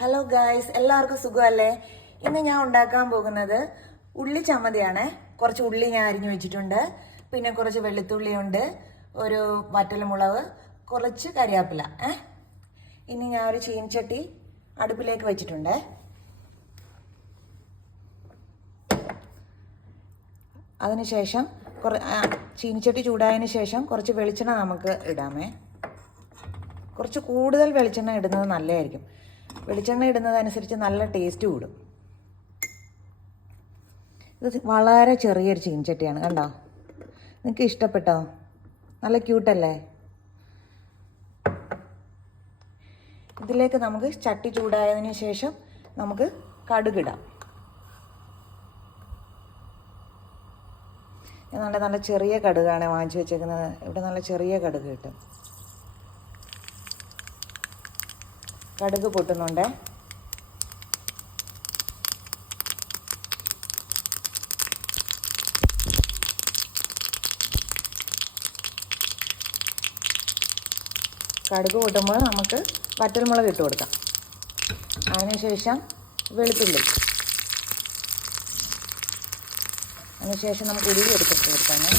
Hello guys, എല്ലാവർക്കും സുഖമല്ലേ? ഇന്ന് ഞാൻ ഉണ്ടാക്കാൻ പോകുന്നത് ഉള്ളി ചമ്മന്തിയാണ്. കുറച്ച് ഉള്ളി ഞാൻ അരിഞ്ഞു വെച്ചിട്ടുണ്ട്, പിന്നെ കുറച്ച് വെളുത്തുള്ളിയുണ്ട്, ഒരു വറ്റൽമുളക്, കുറച്ച് കരിയാപ്പില. ഇനി ഞാൻ ഒരു ചീനച്ചട്ടി അടുപ്പിലേക്ക് വെച്ചിട്ടുണ്ട്. അതിനുശേഷം ചീനച്ചട്ടി ചൂടായതിന് ശേഷം കുറച്ച് വെളിച്ചെണ്ണ നമുക്ക് ഇടാമേ. കുറച്ച് കൂടുതൽ വെളിച്ചെണ്ണ ഇടുന്നത് നല്ലതായിരിക്കും. വെളിച്ചെണ്ണ ഇടുന്നതനുസരിച്ച് നല്ല ടേസ്റ്റ് കൂടും. ഇത് വളരെ ചെറിയൊരു ചീനച്ചട്ടിയാണ്, കണ്ടോ? നിങ്ങൾക്ക് ഇഷ്ടപ്പെട്ടോ? നല്ല ക്യൂട്ടല്ലേ? ഇതിലേക്ക് നമുക്ക് ചട്ടി ചൂടായതിന് ശേഷം നമുക്ക് കടുകിടാം. നല്ല ചെറിയ കടുകാണ് വാങ്ങിച്ചു വെച്ചേക്കുന്നത്. ഇവിടെ നല്ല ചെറിയ കടുക് കിട്ടും. കടുക് പൊട്ടുന്നുണ്ട്. കടുക് പൊട്ടുമ്പോൾ നമുക്ക് വറ്റൽമുളക് ഇട്ട് കൊടുക്കാം. അതിനുശേഷം വെളുത്തുള്ളി, അതിനുശേഷം നമുക്ക് ഉള്ളി എടുത്തിട്ട് കൊടുക്കാമേ.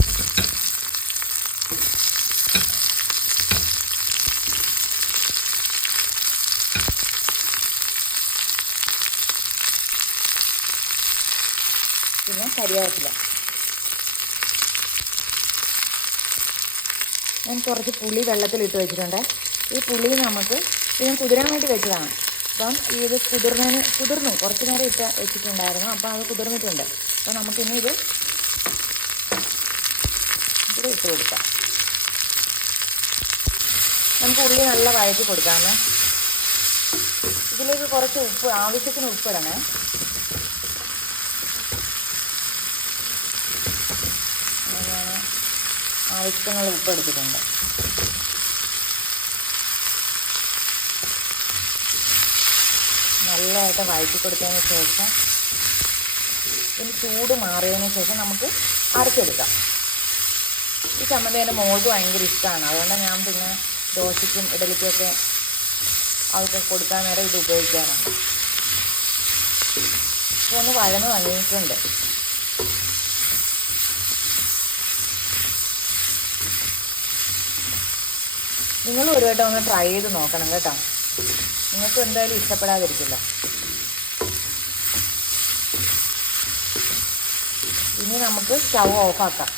പിന്നെ കരിയാപ്പില. ഞാൻ കുറച്ച് പുളി വെള്ളത്തിലിട്ട് വെച്ചിട്ടുണ്ട്. ഈ പുളി നമുക്ക് ഞാൻ കുതിരാൻ വേണ്ടി വെച്ചതാണ്. അപ്പം ഇത് കുതിർന്നു കുറച്ച് നേരം വെച്ചിട്ടുണ്ടായിരുന്നു. അപ്പം അത് കുതിർന്നിട്ടുണ്ട്. അപ്പോൾ നമുക്കിനി ഇത് ഇട്ട് കൊടുക്കാം. നമുക്ക് ഉള്ളി നല്ല വഴറ്റി കൊടുക്കാമേ. ഇതിലേക്ക് കുറച്ച് ഉപ്പ്, ആവശ്യത്തിന് ഉപ്പിടണേ. ആവശ്യത്തിനുള്ള ഉപ്പ് എടുത്തിട്ടുണ്ട്. നല്ലതായിട്ട് വഴറ്റി കൊടുത്തതിന് ശേഷം ഇതിന് ചൂട് മാറിയതിന് ശേഷം നമുക്ക് അരച്ചെടുക്കാം. ഈ ചമ്മന്തി എൻ്റെ മോൾക്ക് ഭയങ്കര ഇഷ്ടമാണ്. അതുകൊണ്ട് ഞാൻ പിന്നെ ദോശയ്ക്കും ഇഡലിക്കൊക്കെ അവർക്ക് കൊടുക്കാൻ നേരം ഇത് ഉപയോഗിക്കാറുണ്ട്. ഇപ്പോൾ ഒന്ന് വഴന്ന് വന്നിട്ടുണ്ട്. നിങ്ങൾ ഒരു വട്ടം ഒന്ന് ട്രൈ ചെയ്ത് നോക്കണം കേട്ടോ. നിങ്ങൾക്ക് എന്തായാലും ഇഷ്ടപ്പെടാതിരിക്കില്ല. ഇനി നമുക്ക് സ്റ്റൗ ഓഫാക്കാം.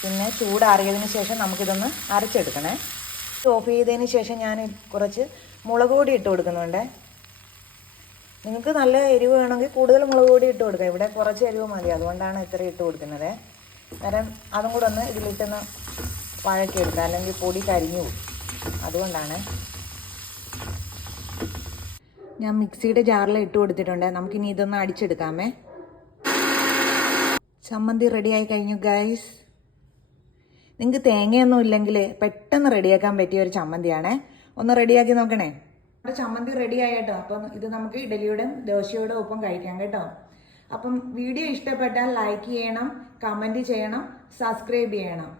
പിന്നെ ചൂടാറിയതിന് ശേഷം നമുക്കിതൊന്ന് അരച്ചെടുക്കണേ. ഓഫ് ചെയ്തതിന് ശേഷം ഞാൻ കുറച്ച് മുളക് പൊടി ഇട്ട് കൊടുക്കുന്നുണ്ട്. നിങ്ങൾക്ക് നല്ല എരിവ് വേണമെങ്കിൽ കൂടുതൽ മുളക് പൊടി ഇട്ട് കൊടുക്കുക. ഇവിടെ കുറച്ച് എരിവ് മതി, അതുകൊണ്ടാണ് ഇത്ര ഇട്ട് കൊടുക്കുന്നത്. കാരണം അതും കൂടെ ഒന്ന് ഇതിലിട്ടൊന്ന് വഴക്കിയെടുക്കുക, അല്ലെങ്കിൽ പൊടി കരിഞ്ഞു പോകും. അതുകൊണ്ടാണ് ഞാൻ മിക്സിയുടെ ജാറിൽ ഇട്ട് കൊടുത്തിട്ടുണ്ട്. നമുക്കിനി ഇതൊന്ന് അടിച്ചെടുക്കാമേ. ചമ്മന്തി റെഡിയായി കഴിഞ്ഞു ഗൈസ്. നിങ്ങൾക്ക് തേങ്ങയൊന്നും ഇല്ലെങ്കിൽ പെട്ടെന്ന് റെഡിയാക്കാൻ പറ്റിയ ഒരു ചമ്മന്തിയാണേ. ഒന്ന് റെഡിയാക്കി നോക്കണേ. നമ്മുടെ ചമ്മന്തി റെഡിയായി കേട്ടോ. അപ്പം ഇത് നമുക്ക് ഇഡലിയുടെ ദോശയുടെ ഒപ്പം കഴിക്കാം കേട്ടോ. അപ്പം വീഡിയോ ഇഷ്ടപ്പെട്ടാൽ ലൈക്ക് ചെയ്യണം, കമൻറ്റ് ചെയ്യണം, സബ്സ്ക്രൈബ് ചെയ്യണം.